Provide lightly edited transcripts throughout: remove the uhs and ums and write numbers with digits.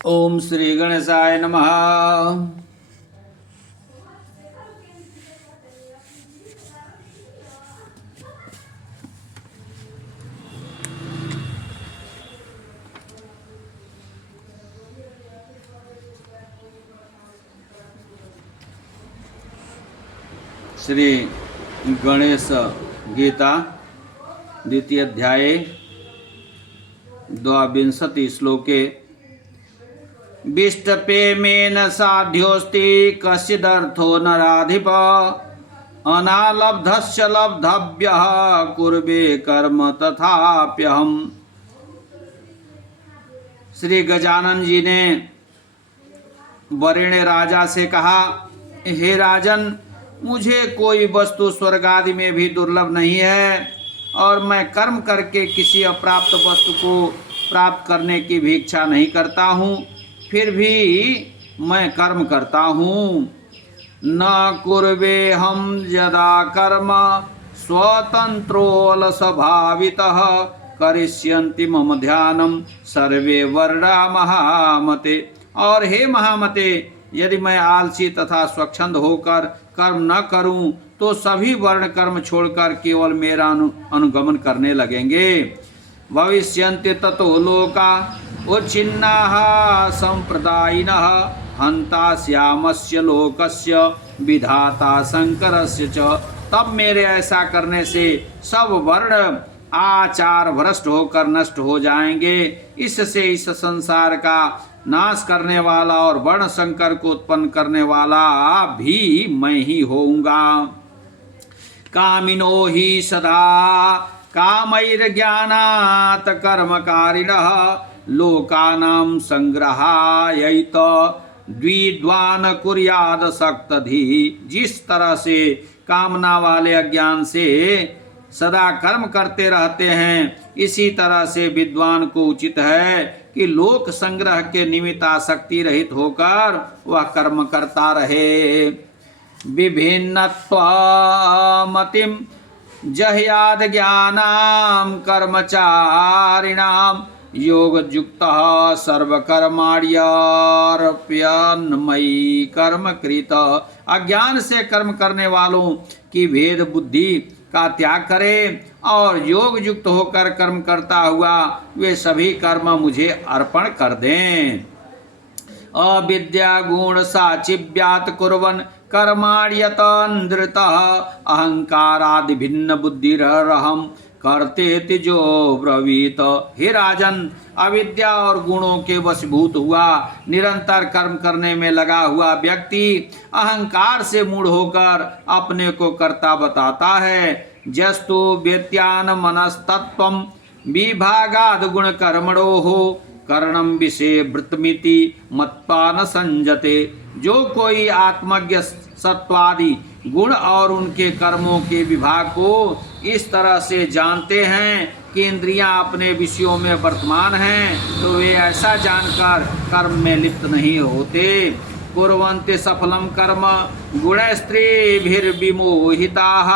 ओम श्री गणेशाय नमः। श्री गणेश गीता द्वितीय अध्याये 22 श्लोके विष्टपेमेन साध्योस्ति कश्चिदर्थो नराधिप अनालब्धस्य लब्धव्यः कुर्वे कर्म तथाप्यहम्। श्री गजानन जी ने वरेण्य राजा से कहा, हे राजन, मुझे कोई वस्तु स्वर्ग आदि में भी दुर्लभ नहीं है और मैं कर्म करके किसी अप्राप्त वस्तु को प्राप्त करने की भी इच्छा नहीं करता हूँ, फिर भी मैं कर्म करता हूँ। न कुर्वे हम यदा कर्म स्वतंत्रोल स्वभावितः करिष्यन्ति मम ध्यानम सर्वे वर्णा महामते। और हे महामते, यदि मैं आलसी तथा स्वच्छंद होकर कर्म न करूं तो सभी वर्ण कर्म छोड़कर केवल मेरा अनुगमन करने लगेंगे। भविष्यन्ति ततो लोका उच्छिन्नाः संप्रदायिनः हन्ता श्यामस्य लोकस्य विधाता शंकरस्य च। तब मेरे ऐसा करने से सब वर्ण आचार भ्रष्ट होकर नष्ट हो जाएंगे। इससे इस संसार का नाश करने वाला और वर्ण संकर को उत्पन्न करने वाला भी मैं ही होऊंगा। कामिनो ही सदा कामैर्ज्ञानात् कर्मकारिणः लोकानां संग्रहायैत द्विद्वान कुर्याद सक्तधि। जिस तरह से कामना वाले अज्ञान से सदा कर्म करते रहते हैं, इसी तरह से विद्वान को उचित है कि लोक संग्रह के निमित्त आसक्ति रहित होकर वह कर्म करता रहे। विभिन्नत्वमतिं जह्याद ज्ञानां कर्मचारिणां योगयुक्तः सर्वकर्माण्यर्प्यन्मयी कर्मकृत। अज्ञान से कर्म करने वालों की भेद बुद्धि का त्याग करे और योग युक्त होकर कर्म करता हुआ वे सभी कर्म मुझे अर्पण कर दें। अविद्या गुण साचिव्यात कुर्वन् कर्माण्यतन्द्रितः अहंकारादि भिन्न बुद्धिरहम् करते जो ब्रवीत। हे राजन, अविद्या और गुणों के वशीभूत हुआ निरंतर कर्म करने में लगा हुआ व्यक्ति अहंकार से मूढ़ होकर अपने को कर्ता बताता है। जस्तु व्यत्यान मनस्तत्वम विभागाद गुण कर्मणोः कर्णम विषे वृत्तमिति मत्वा न संजते। जो कोई आत्मज्ञ सत्वादि गुण और उनके कर्मों के विभाग को इस तरह से जानते हैं कि इंद्रियां अपने विषयों में वर्तमान हैं, तो वे ऐसा जानकर कर्म में लिप्त नहीं होते। कुर्वन्ति सफलम कर्म गुणस्त्रीभिर्विमोहिताः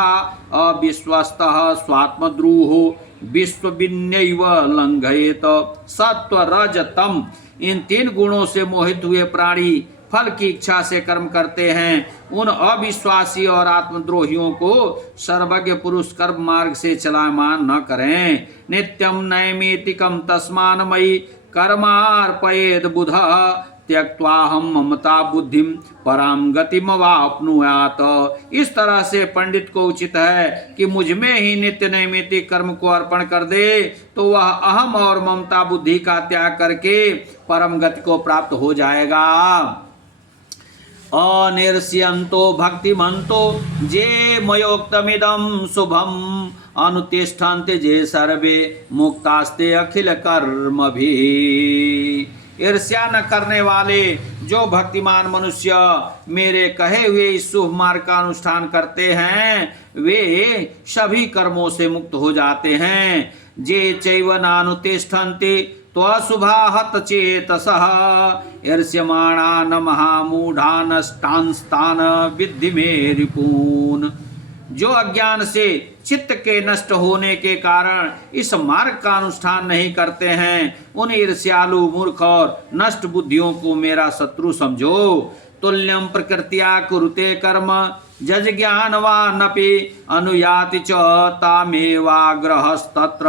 अविश्वस्तः स्वात्मद्रूहो विश्वविन्यैव लंघयेत। सत्व रज तम, इन तीन गुणों से मोहित हुए प्राणी फल की इच्छा से कर्म करते हैं। उन अविश्वासी और आत्मद्रोहियों को सर्वज्ञ पुरुष कर्म मार्ग से चलायमान न करें। नित्यम नैमितिकम तस्मान्मयि कर्मार्पयेद बुधः त्यक्त्वा हम ममता बुद्धिम पराम गतिम वाप्नुयात। इस तरह से पंडित को उचित है कि मुझ में ही नित्य नैमित्तिक कर्म को अर्पण कर दे, तो वह अहम और ममता बुद्धि का त्याग करके परम गति को प्राप्त हो जाएगा। अनिर्ष्यन्तो भक्तिमन्तो जे मयोक्तमिदं शुभम अनुतिष्ठन्ते जे सर्वे मुक्तास्ते अखिल कर्मभिः। ईर्ष्या न करने वाले जो भक्तिमान मनुष्य मेरे कहे हुए इस शुभ मार्ग का अनुष्ठान करते हैं, वे सभी कर्मों से मुक्त हो जाते हैं। जे चैव नानुतिष्ठन्ते त्वशुभाहत चेतसः ईर्ष्यमाणान् महामूढान् स्तान् विद्धि मे रिपून्। जो अज्ञान से चित्त के नष्ट होने के कारण इस मार्ग का अनुष्ठान नहीं करते हैं, उन ईर्ष्यालु मूर्ख और नष्ट बुद्धियों को मेरा शत्रु समझो। तुल्यम प्रकृत्या कुरुते कर्म जज ज्ञानवानपि अनुयाति च तामेवाग्रहस्तत्र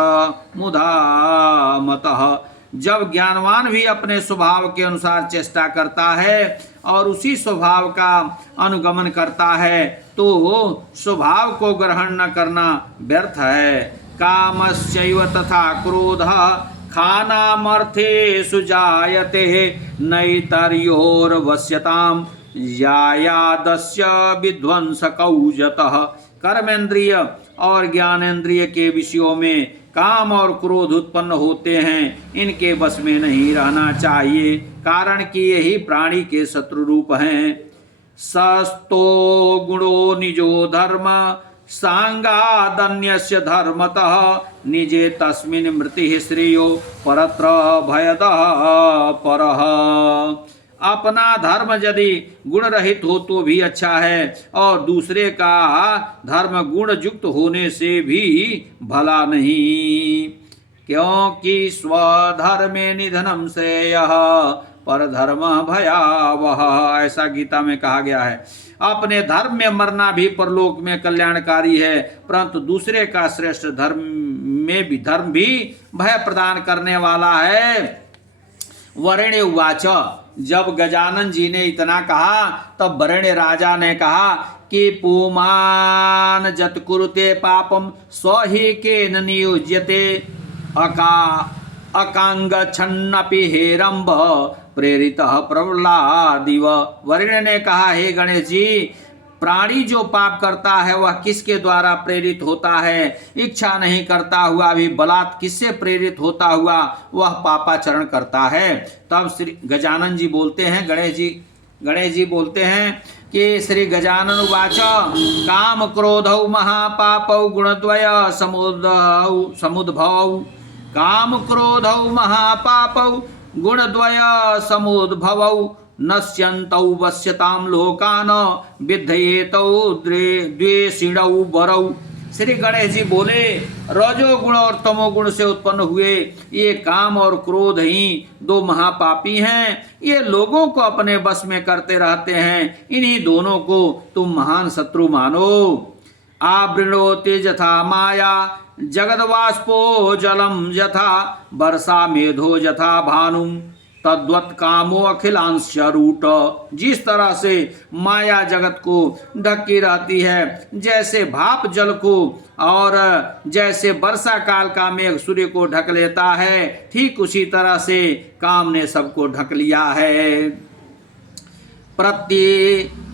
मुधा मतः। जब ज्ञानवान भी अपने स्वभाव के अनुसार चेष्टा करता है और उसी स्वभाव का अनुगमन करता है, तो स्वभाव को ग्रहण न करना व्यर्थ है। कामस्यैव तथा क्रोधः खानामर्थेषु जायते नैतर्योर्वश्यताम् यायादस्य विध्वंसकौजतः। कर्मेंद्रिय और ज्ञानेन्द्रिय के विषयों में काम और क्रोध उत्पन्न होते हैं, इनके बस में नहीं रहना चाहिए, कारण कि यही प्राणी के शत्रु रूप हैं। सस्तो गुणो निजो धर्म सांगादन्यस्य धर्मतः निजे तस्मिन् मृतिः श्रेयो परत्र भयदः परः। अपना धर्म यदि गुण रहित हो तो भी अच्छा है, और दूसरे का धर्म गुण युक्त होने से भी भला नहीं, क्योंकि स्वधर्मे निधनम श्रेयः परधर्म भयावह, ऐसा गीता में कहा गया है। अपने धर्म में मरना भी परलोक में कल्याणकारी है, परंतु दूसरे का श्रेष्ठ धर्म भी भय प्रदान करने वाला है। वरेण्य उवाच, जब गजानन जी ने इतना कहा तब वरेण्य राजा ने कहा कि पुमान जत कुरुते पापम स्वहि केन नियुज्यते अकांग छन्नपि हेरंब प्रेरितः प्रहलादिव। वरेण्य ने कहा, हे गणेश जी, प्राणी जो पाप करता है वह किसके द्वारा प्रेरित होता है? इच्छा नहीं करता हुआ भी बलात् किससे प्रेरित होता हुआ वह पापाचरण करता है? तब श्री गजानन जी बोलते हैं, गणेश जी बोलते हैं कि श्री गजानन उवाच, काम क्रोधौ महापापौ गुणद्वय समुद्भवौ। काम क्रोधौ महापापौ गुणद्वय समुद्भवौ नश्यन्तौ वश्यतां लोकान विद्धयेतौ द्वेषिणौ वरौ। श्री गणेश जी बोले, रजोगुण और तमोगुण से उत्पन्न हुए ये काम और क्रोध ही दो महापापी हैं। ये लोगों को अपने बस में करते रहते हैं। इन्हीं दोनों को तुम महान शत्रु मानो। आवृणोति यथा माया जगद्वाष्पो जलम यथा वर्षा मेधो यथा भानुम तद्वत् कामो अखिलांश रूट। जिस तरह से माया जगत को ढकी रहती है, जैसे भाप जल को, और जैसे वर्षा काल का मेघ सूर्य को ढक लेता है, ठीक उसी तरह से काम ने सबको ढक लिया है।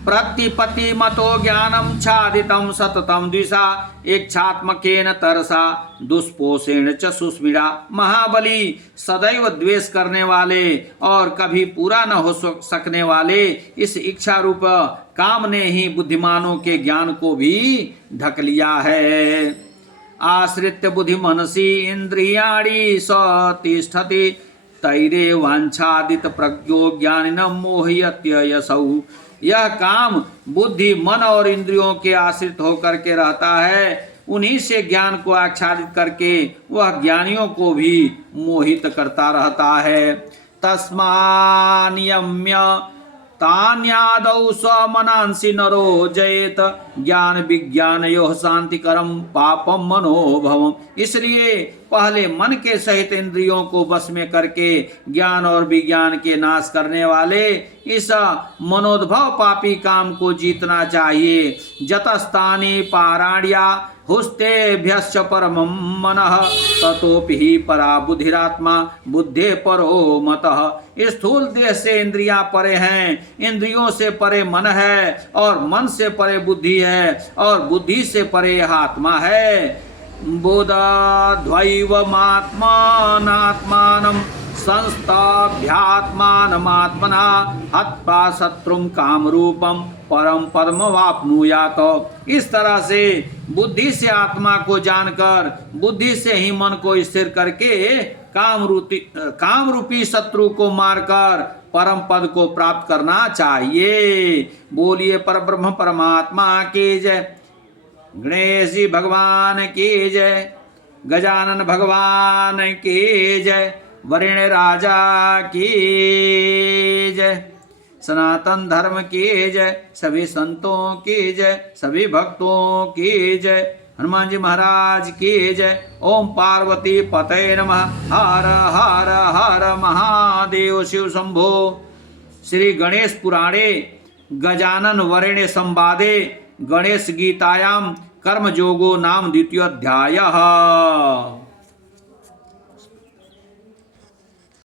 प्रतिपति मतो ज्ञानम छादितम सततम द्विषा इच्छात्मकेन तरसा दुष्पोषेण च सुस्मिरा। महाबली सदैव द्वेष करने वाले और कभी पूरा न हो सकने वाले इस इच्छा रूप काम ने ही बुद्धिमानों के ज्ञान को भी ढक लिया है। आश्रित्य बुद्धि मनसी इंद्रियाणि सतिष्ठति तैरे वांछादित प्रज्ञो ज्ञानिनम मोहयत्य यसौ। यह काम बुद्धि मन और इंद्रियों के आश्रित होकर के रहता है, उन्हीं से ज्ञान को आच्छादित करके वह ज्ञानियों को भी मोहित करता रहता है। तस्मान्यम्य तान्यादौ स्वमनांसि नरो जयेत ज्ञान विज्ञानयोः शांतिकरम पापम मनोभवम। इसलिए पहले मन के सहित इंद्रियों को वश में करके ज्ञान और विज्ञान के नाश करने वाले इस मनोद्भव पापी काम को जीतना चाहिए। जतस्तानि पाराण्या हुस्तेभ्यश्च परमं मनः ततोपि ही परा बुद्धिरात्मा बुद्धे परो मतः। स्थूल देह से इंद्रियां परे हैं, इंद्रियों से परे मन है, और मन से परे बुद्धि है, और बुद्धि से परे आत्मा है। बोधाद्वैवमात्मानात्मानं संस्थाभ्यात्मानमात्मना हत्वा शत्रुं कामरूपं परम पद्मवाप्नुयात। इस तरह से बुद्धि से आत्मा को जानकर बुद्धि से ही मन को स्थिर करके काम रूपी शत्रु को मारकर परम पद को प्राप्त करना चाहिए। बोलिए परब्रह्म परमात्मा की जय। गणेश जी भगवान की जय, गजानन भगवान की जय, वरिण राजा की जय, सनातन धर्म की जय, सभी संतों की जय, सभी भक्तों की जय, हनुमान जी महाराज की जय। ओम पार्वती पते नमः। हर हर हर महादेव शिव शंभो। श्री गणेश पुराणे गजानन वरेण्य संवादे गणेश गीतायां कर्मयोगो नाम द्वितीयोऽध्यायः।